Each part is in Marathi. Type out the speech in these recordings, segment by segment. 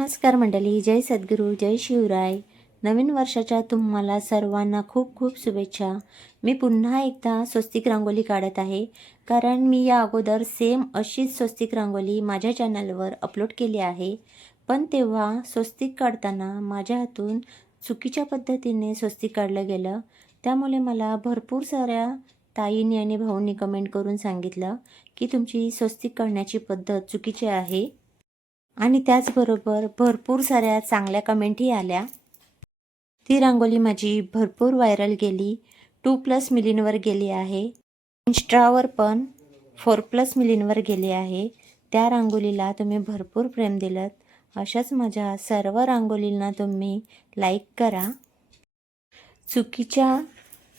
नमस्कार मंडळी, जय सद्गुरू, जय शिवराय. नवीन वर्षाच्या तुम्हाला सर्वांना खूप खूप शुभेच्छा. मी पुन्हा एकदा स्वस्तिक रांगोळी काढत आहे, कारण मी या अगोदर सेम अशीच स्वस्तिक रांगोळी माझ्या चॅनलवर अपलोड केली आहे. पण तेव्हा स्वस्तिक काढताना माझ्या हातून चुकीच्या पद्धतीने स्वस्तिक काढलं गेलं. त्यामुळे मला भरपूर साऱ्या ताईंनी आणि भाऊंनी कमेंट करून सांगितलं की तुमची स्वस्तिक काढण्याची पद्धत चुकीची आहे. आणि त्याचबरोबर भरपूर साऱ्या चांगल्या कमेंटही आल्या. ती रांगोळी माझी भरपूर व्हायरल गेली, 2+ मिलियनवर गेली आहे. इन्स्टावर पण 4+ मिलियनवर गेली आहे. त्या रांगोळीला तुम्ही भरपूर प्रेम दिलं. अशाच माझ्या सर्व रांगोळींना तुम्ही लाईक करा. चुकीच्या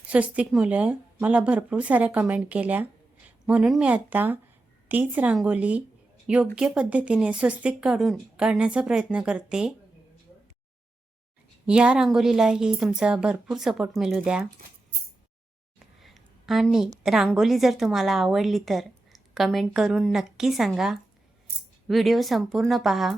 स्वस्तिकमुळे मला भरपूर साऱ्या कमेंट केल्या, म्हणून मी आता तीच रांगोळी योग्य पद्धतीने स्वस्तिक काढण्याचा प्रयत्न करते. या रांगोळीलाही तुमचा भरपूर सपोर्ट मिळू द्या. आणि रांगोळी जर तुम्हाला आवडली तर कमेंट करून नक्की सांगा. व्हिडिओ संपूर्ण पहा.